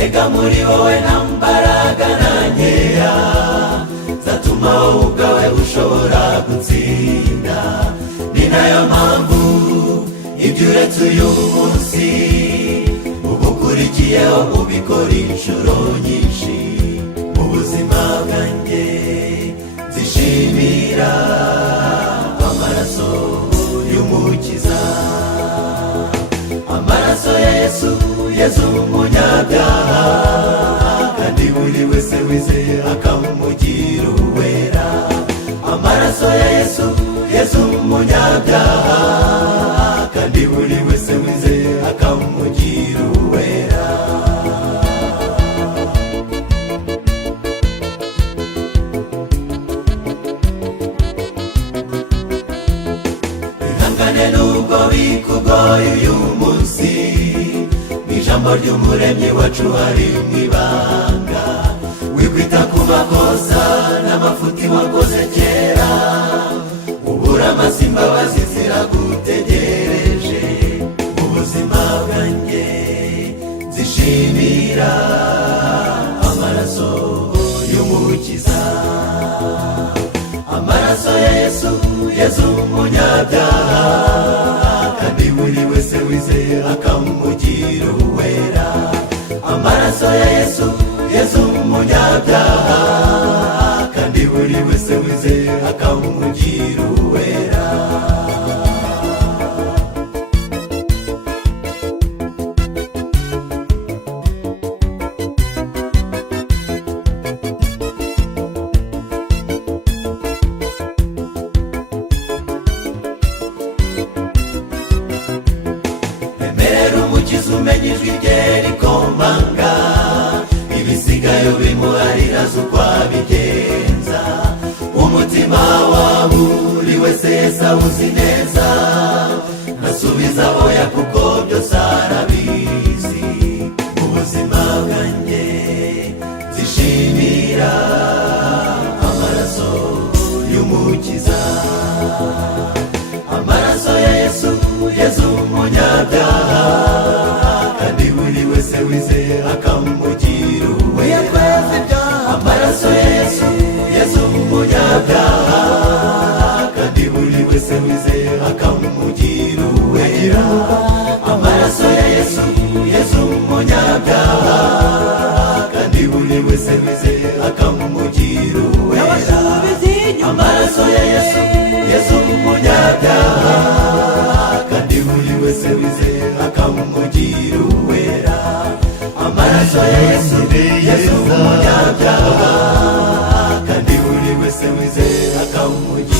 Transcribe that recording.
erega muri wowe nta mbaraga na nkeya zatuma wowe ubwawe ushobora gutsinda. Ni nayo mpamvu ibyo uretse uyu munsi uba ukurikiyeho ubikora inshuro nyinshi. Mu buzima bwanjye nzishimira amaraso y'umukiza, amaraso ya Yesu, Yesu umunyabyaha, kandi buri wese wizeye akamugira uwera. Amaraso ya Yesu, Yesu umunyabyaha, kandi buri wese wizeye akamugira uwera. Ihangane nubwo bikugoye uyu munsi, ijambo ry'umuremyi wacu hari mwibanga. Wikwita ku makosa n'amafuti wakoze kera, ubura amasi imbabazi ziragutegereje. Mu buzima bwanjye nzishimira amaraso y'umukiza, amaraso ya Yesu, Yesu umunyabyaha, kandi buri wese wizeye akamugira uwera. Amaraso ya Yesu, Yesu umunyabyaha, kandi buri wese wizeye akamugira uwera. Umukiza umenya ijwi rye rikomanga, ibisigaye bimuharira z'uko abigenza. Umutima wa buri wese Yesu awuzi neza, ntasubiza aboya kuko byose arabizi. Mu buzima bwanjye nzishimira amaraso y'umukiza, amaraso ya Yesu, Yesu umunyabyaha, kandi buri wese wizeye akamugira uwera. Amaraso ya Yesu, Yesu umunyabyaha, kandi buri wese wizeye akamugira uwera. Amaraso ya Yesu, Yesu umunyabyaha, kandi buri wese wizeye akamugira uwera. Amaraso ya Yesu, Yesu umunyabyaha, kandi buri wese wizeye akamugira uwera. Amaraso ya Yesu, Yesu umunyabyaha, kandi buri wese wizeye akamugira